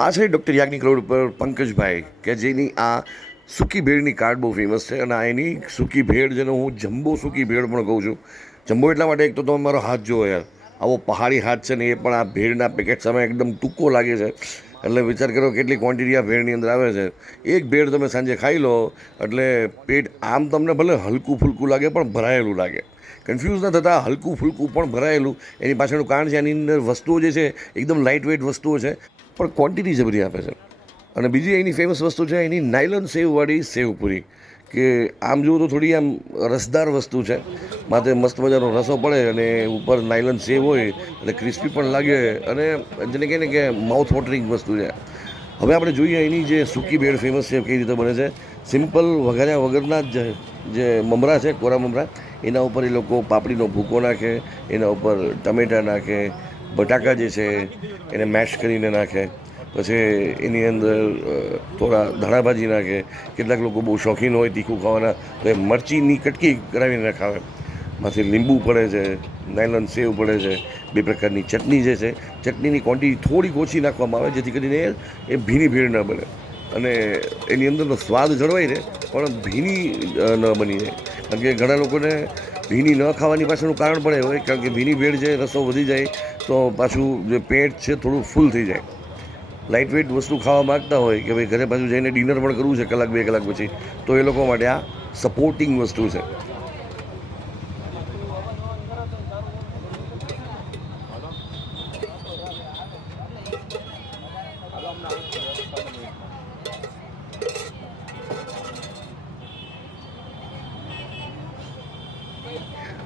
આ છે doctor Yagnik road પર પંકજભાઈ કે જેની આ સૂકી ભેળની કાર્ડ બહુ ફેમસ છે અને આ એની સૂકી ભેળ જેને હું જમ્બો સૂકી ભેળ પણ કહું છું. જમ્બો એટલા માટે એક તો તમે મારો હાથ જુઓ યાર, આવો પહાડી હાથ છે ને એ પણ આ ભેળના પેકેટ સામે એકદમ ટૂંકો લાગે છે. એટલે વિચાર કરો કેટલી ક્વોન્ટિટી આ ભેળની અંદર આવે છે. એક ભેળ તમે સાંજે ખાઈ લો એટલે પેટ આમ તમને ભલે હલકું ફૂલકું લાગે પણ ભરાયેલું લાગે. કન્ફ્યુઝ ન થતાં હલકું ફૂલકું પણ ભરાયેલું. એની પાછળનું કારણ છે એની અંદર વસ્તુઓ જે છે એકદમ લાઇટ વેઇટ વસ્તુઓ છે પણ ક્વોન્ટિટી જબરી આપે છે. અને બીજી એની ફેમસ વસ્તુ છે એની નાયલોન સેવવાળી સેવપુરી, કે આમ જુઓ તો થોડી આમ રસદાર વસ્તુ છે. માથે મસ્ત મજાનો રસો પડે અને ઉપર નાયલોન સેવ હોય એટલે ક્રિસ્પી પણ લાગે અને જેને કહે ને કે માઉથ વોટરિંગ વસ્તુ છે. હવે આપણે જોઈએ એની જે સૂકી ભેળ ફેમસ છે કઈ રીતે બને છે. સિમ્પલ વઘાર્યા વગરના જ જે મમરા છે, કોરા મમરા, એના ઉપર એ લોકો પાપડીનો ભૂકો નાખે, એના ઉપર ટમેટાં નાખે, બટાકા જે છે એને મેશ કરીને નાખે, પછી એની અંદર થોડા ધાણાભાજી નાખે. કેટલાક લોકો બહુ શોખીન હોય તીખું ખાવાના તો એ મરચીની કટકી કરાવીને ખાવે. માંથી લીંબુ પડે છે, નાયલોન સેવ પડે છે, બે પ્રકારની ચટણી જે છે, ચટણીની ક્વોન્ટિટી થોડીક ઓછી નાખવામાં આવે જેથી કરીને એ ભીની ભેળ ન બને અને એની અંદરનો સ્વાદ જળવાઈ રહે પણ ભીની ન બની જાય. કારણ કે ઘણા લોકોને ભીની ન ખાવાની પાછળનું કારણ પણ એ હોય કારણ કે ભીની ભેળ છે રસો વધી જાય તો પાછું જે પેટ છે થોડું ફૂલ થઈ જાય. લાઇટ વેઇટ વસ્તુ ખાવા માગતા હોય કે ભાઈ ઘરે પાછું જઈને ડિનર પણ કરવું છે કલાક બે કલાક પછી, તો એ લોકો માટે આ સપોર્ટિંગ વસ્તુ છે.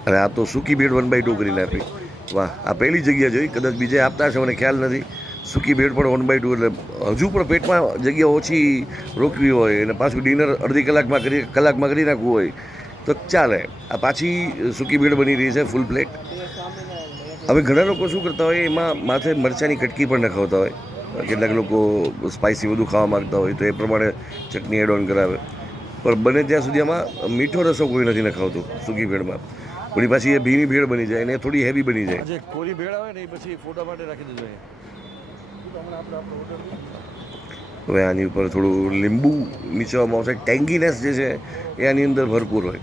અને આ તો સૂકી ભેળ 1/2 કરીને આપી. વાહ, આ પહેલી જગ્યા જોઈ, કદાચ બીજે આપતા હશે મને ખ્યાલ નથી. સૂકી ભેળ પણ 1/2 એટલે હજુ પણ પેટમાં જગ્યા ઓછી રોકવી હોય અને પાછું ડિનર અડધી કલાકમાં કરી નાખવું હોય તો ચાલે. આ પાછી સૂકી ભેળ બની રહી છે ફૂલ પ્લેટ. હવે ઘણા લોકો શું કરતા હોય એમાં માથે મરચાંની કટકી પણ નખાવતા હોય. કેટલાક લોકો સ્પાઇસી બધું ખાવા માગતા હોય તો એ પ્રમાણે ચટણી એડ ઓન કરાવે. પણ બને ત્યાં સુધી આમાં મીઠો રસો કોઈ નથી નખાવતું સૂકી ભેળમાં. થોડી પાછી એ ભીની ભેળ બની જાય અને થોડી હેવી બની જાય. જે કોરી ભેળ આવે ને એ પછી ફોટા માટે રાખી દેજો. હવે આની ઉપર થોડું લીંબુ નીચવામાં આવશે. ટેંગીનેસ જે છે એ આની અંદર ભરપૂર હોય.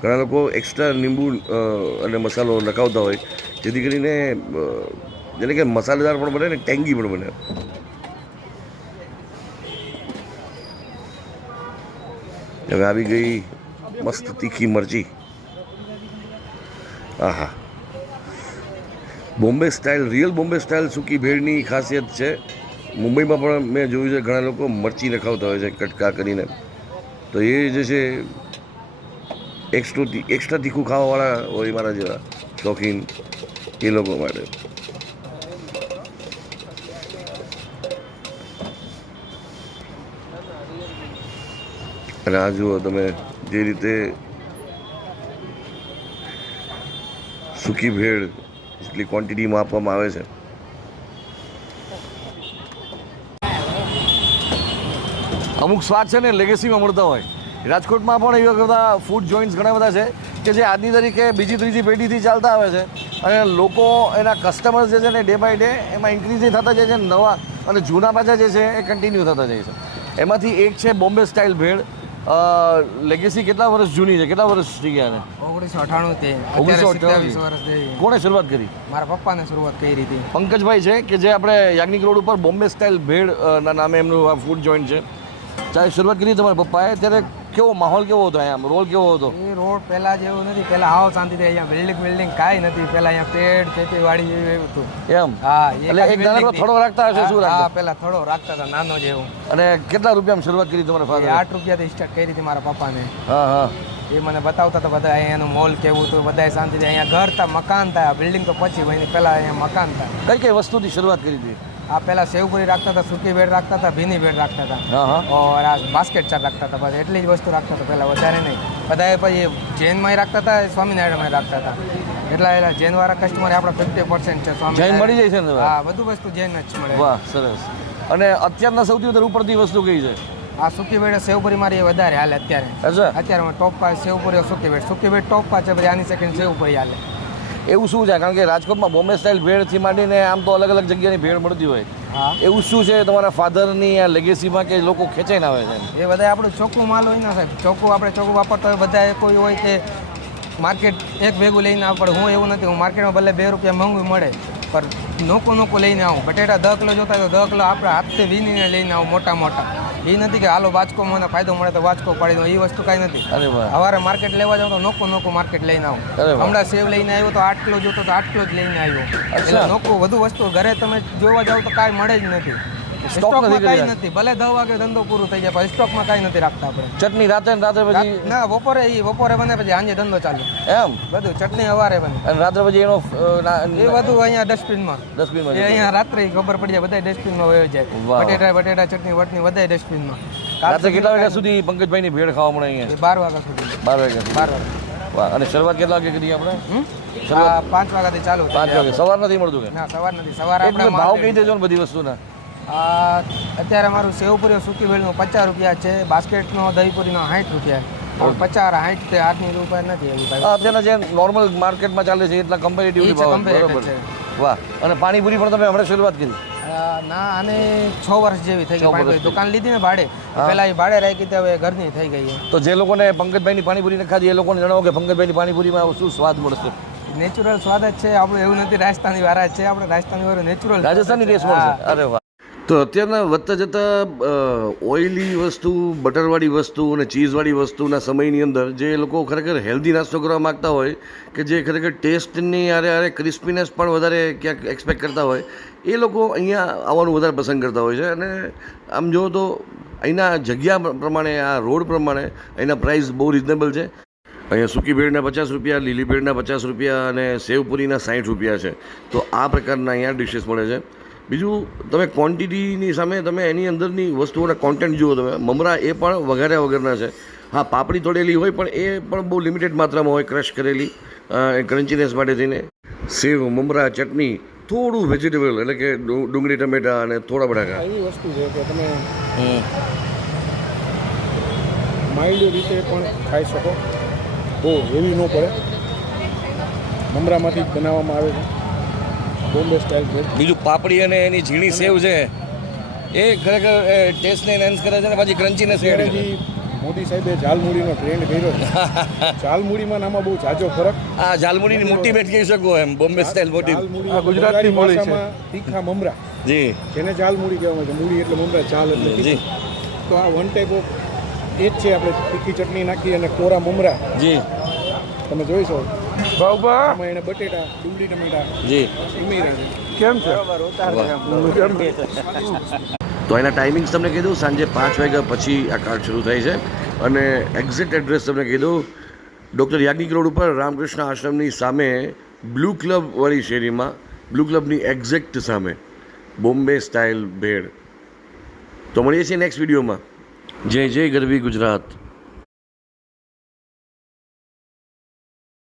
ઘણા લોકો એક્સ્ટ્રા લીંબુ અને મસાલો નખાવતા હોય જેથી કરીને જેને કે મસાલેદાર પણ બને ને ટેંગી પણ બને. હવે આવી ગઈ મસ્ત તીખી મરચી. આહા, Bombay style, real Bombay style સૂકી ભેળની ખાસિયત છે. મુંબઈમાં પણ મેં જોયું છે ઘણા લોકો મરચી નખાવતા હોય છે કટકા કરીને. તો એ જે છે એક્સ્ટ્રા તીખું ખાવાવાળા હોય મારા જેવા શોખીન, એ લોકો માટે. અને આ જુઓ તમે જે રીતે સૂકી ભેળ જેટલી ક્વોન્ટિટીમાં આપવામાં આવે છે. અમુક સ્વાદ છે ને લેગેસીમાં મળતા હોય. રાજકોટમાં પણ એવા બધા ફૂડ જોઈન્ટ્સ ઘણા બધા છે કે જે આજની તારીખે બીજી ત્રીજી પેઢીથી ચાલતા આવે છે અને લોકો એના કસ્ટમર્સ જે છે ને ડે બાય ડે એમાં ઇન્ક્રીઝ થતા જાય છે. નવા અને જૂના પાછા જે છે એ કન્ટિન્યુ થતા જાય છે. એમાંથી એક છે બોમ્બે સ્ટાઇલ ભેળ. લેગેસી કેટલા વર્ષ જૂની છે? કેટલા વર્ષ થઈ ગયા ને? 1998. 1928. કોણે શરૂઆત કરી? મારા પપ્પાને શરૂઆત કરી હતી. પંકજભાઈ છે કે જે આપણે યાજ્ઞિક રોડ ઉપર બોમ્બે સ્ટાઇલ ભેળ ના નામે એમનું આ ફૂડ જોઈન્ટ છે. ચાલે શરૂઆત કરી તમારા પપ્પાએ, ત્યારે કેવો માહોલ કેવો હતો અહીંયા? રોલ કેવો હતો? એ રોડ પહેલા જેવું નથી. પહેલા આવો શાંતિથી અહીંયા બિલ્ડિંગ કાંઈ નથી. પહેલા અહીંયા પેડ ખેતીવાડી જેવું એવું હતું. એમ? હા, એટલે એક નાનો થોડો રાખતા હશે? શું રાખતા? હા, પહેલા થોડો રાખતા હતા, નાનો જેવું. અને કેટલા રૂપિયામાં શરૂઆત કરી તમારા ફાધર? 8 રૂપિયાથી સ્ટાર્ટ કરી હતી મારા પપ્પાને. હા હા, એ મને બતાવતા હતા બધા અહીંયાનું મોલ કેવું હતું. બધા શાંતિથી અહીંયા ઘર હતા, મકાન હતા. બિલ્ડિંગ તો પછી પહેલા અહીંયા મકાન હતા. કઈ વસ્તુથી શરૂઆત કરી હતી? આ પહેલા સેવપુરી રાખતા હતા, સૂકી ભેળ રાખતા હતા, ભીની ભેળ રાખતા હતા. હા હા, ઓર આ બાસ્કેટ ચાટ રાખતા હતા. બસ એટલી જ વસ્તુ રાખતા હતા પહેલા, વધારે નહીં. બધાએ પછી જૈનમાં રાખતા હતા, સ્વામિનારાયણમાં રાખતા હતા. એટલા જૈનવાળા કસ્ટમર આપણા 50% છે. જૈન મળી જાય છે ને? હા, બધું વસ્તુ જૈન જ મળે. વાહ, સરસ. અને અત્યારના સૌથી વધારે ઉપરથી વસ્તુ કઈ છે? આ સૂકી ભેળ સેવપુરી મારી વધારે હાલે અત્યારે. અત્યારે ટોપ પા સેવપુરી, સૂકી ભેળ. સૂકી ભેળ ટોપ પા છે, પછી આની સેકન્ડ સેવપુરી હાલે. એવું શું છે? કારણ કે રાજકોટમાં બોમ્બે સ્ટાઇલ ભેળથી માંડીને આમ તો અલગ અલગ જગ્યાની ભેળ મળતી હોય. હા. એવું શું છે તમારા ફાધરની આ લેગેસીમાં કે લોકો ખેંચાઈને આવે છે? એ બધા આપણું ચોખ્ખું માલ હોય ને સાહેબ, ચોખ્ખું આપણે ચોખ્ખું વાપરતા હોય. બધા કોઈ હોય કે માર્કેટ એક ભેગું લઈને આવવું પડે. હું એવું નથી, હું માર્કેટમાં ભલે 2 રૂપિયા મોંઘું મળે પણ નોકું લઈને આવું. બટેટા 10 કિલો જોતા હોય તો 10 કિલો આપણે હાથથી વીણીને લઈને આવું મોટા મોટા. એ નથી કે હાલો બાચકો મને ફાયદો મળે તો બાચકો પાડી દઉં, એ વસ્તુ કાંઈ નથી. અરે વાહ. સવારે માર્કેટ લેવા જાઉં તો નોકું માર્કેટ લઈને આવું. અરે વાહ. હમણાં સેવ લઈને આવ્યો તો 8 કિલો જોતો તો 8 કિલો જ લઈને આવ્યો. અચ્છા. એટલે નોકું વધુ વસ્તુ ઘરે તમે જોવા જાવ તો કાંઈ મળે જ નથી. સ્ટોકમાં કાંઈ નથી. ભલે 10 વાગે ધંધો પૂરો થઈ જાય પણ સ્ટોકમાં કાંઈ નથી રાખતા આપણે. ચટણી રાતે ને રાત્રે પછી ના બપોરે બને પછી સાંજે ધંધો ચાલુ. એમ? બધું ચટણી સવારે બને. અને રાત્રે પછી એનો એ બધું અહીંયા ડસ્ટબિનમાં. ડસ્ટબિનમાં એ અહીંયા રાત્રે ખબર પડી જાય, બધા ડસ્ટબિનમાં વયો જાય. વાહ. બટેટા ચટણી વટણી બધા ડસ્ટબિનમાં. રાત્રે કેટલા વાગ્યા સુધી પંકજભાઈની ભેળ ખાવા મળે અહીંયા? 12 વાગ્યા સુધી. 12 વાગ્યા. 12 વાગ્યા. વાહ. અને શરૂઆત કેટલા વાગે કરી આપણે? આ 5 વાગ્યાથી ચાલુ થઈ 5 જાય. વાગે. સવાર નથી મળતું કે? ના સવાર નથી. સવારે એટલે આપણે ભાવ કહી દેજો ને બધી વસ્તુના. અત્યારે મારું સેવપુરી સૂકી ભેળનું 50 રૂપિયા છે, બાસ્કેટનો દહીંપુરીનો 60 રૂપિયા. 50 60 તે 8 રૂપિયા નથી એવી ભાઈ. અત્યારના જે નોર્મલ માર્કેટમાં ચાલે છે એટલા કમ્પેરેટિવલી ઈ છે, ભાવ comparative બરોબર છે. વાહ. અને પાણીપુરી પણ તમે હમણાં શરૂઆત કરી? ના આને 6 વર્ષ જેવી થઈ 6 ગઈ. વર્ષ દુકાન લીધી ને ભાડે, પેલા એ ભાડે રાખી હતી, હવે ઘરની થઈ ગઈ. તો જે લોકોને પંકજભાઈની પાણીપુરી ન ખાધી એ લોકોને જણાવો કે પંકજભાઈની પાણીપુરીમાં શું સ્વાદ મળશે? નેચરલ સ્વાદ જ છે આપણું, એવું નથી રાજસ્થાની વાળા જ છે આપણે. રાજસ્થાની વાળું નેચરલ રાજસ્થાની ટેસ્ટ મળશે. અરે વાહ. તો અત્યારના વધતા જતાં ઓઇલી વસ્તુ, બટરવાળી વસ્તુ અને ચીઝવાળી વસ્તુના સમયની અંદર જે લોકો ખરેખર હેલ્ધી નાસ્તો કરવા માગતા હોય કે જે ખરેખર ટેસ્ટની આરે ક્રિસ્પીનેસ પણ વધારે ક્યાંક એક્સપેક્ટ કરતા હોય એ લોકો અહીંયા આવવાનું વધારે પસંદ કરતા હોય છે. અને આમ જુઓ તો અહીંના જગ્યા પ્રમાણે, આ રોડ પ્રમાણે અહીંના પ્રાઇસ બહુ રિઝનેબલ છે. અહીંયા સૂકી ભેળના 50 રૂપિયા, લીલી ભેળના 50 રૂપિયા અને સેવપુરીના 60 રૂપિયા છે. તો આ પ્રકારના અહીંયા ડિશિસ મળે છે. બીજું તમે ક્વોન્ટિટીની સામે તમે એની અંદરની વસ્તુઓના કોન્ટેન્ટ જુઓ. તમે મમરા એ પણ વઘાર્યા વગરના છે. હા, પાપડી તોડેલી હોય પણ એ પણ બહુ લિમિટેડ માત્રામાં હોય, ક્રશ કરેલી ક્રન્ચીનેસ માટે થઈને. સેવ, મમરા, ચટણી, થોડું વેજીટેબલ એટલે કે ડુંગળી, ટમેટા અને થોડા બટાકા. એવી વસ્તુ છે કે તમે માઇલ્ડ રીતે પણ ખાઈ શકો, બહુ હેવી ન પડે. મમરામાંથી જ બનાવવામાં આવે છે, બોમ્બે સ્ટાઇલ બ્રેડ. બીજું પાપડી અને એની ઝીણી સેવ છે એ ખરેખર ટેસ્ટને એનહાન્સ કરે છે ને પાછી ક્રન્ચીનેસ એડ કરે. મોદી સાહેબે ઝાલમુડીનો ટ્રેન્ડ કર્યો છે. ઝાલમુડીમાં નામાં બહુ જાજો ફરક. આ ઝાલમુડીની મોટી ભેટ કહી શકો એમ, બોમ્બે સ્ટાઇલ મોટી. ઝાલમુડી ગુજરાતી ભાષામાં તીખા મમરા, જી જેને ઝાલમુડી કહેવામાં છે. મૂડી એટલે મમરા, ઝાલ એટલે જી તીખું. તો આ વન ટાઈપ ઓફ એ જ છે. આપણે તીખી ચટણી નાખી અને કોરા મમરા જી તમે જોઈ શકો. બાબા એમાં એને બટેટા, ડુંગળી, ટમેટા જી ઉમેર્યા છે. કેમ છે? તો એના ટાઈમિંગ્સ તમને કીધું. સાંજે 5 વાગ્યા પછી આ કાર્ડ શરૂ થાય છે. અને એક્ઝેક્ટ એડ્રેસ તમને કીધું. ડૉક્ટર યાજ્ઞિક રોડ ઉપર રામકૃષ્ણ આશ્રમની સામે બ્લુ ક્લબવાળી શેરીમાં, બ્લુ ક્લબની એક્ઝેક્ટ સામે બોમ્બે સ્ટાઇલ ભેળ. તો મળીએ છીએ નેક્સ્ટ વિડીયોમાં. જય જય ગરવી ગુજરાત.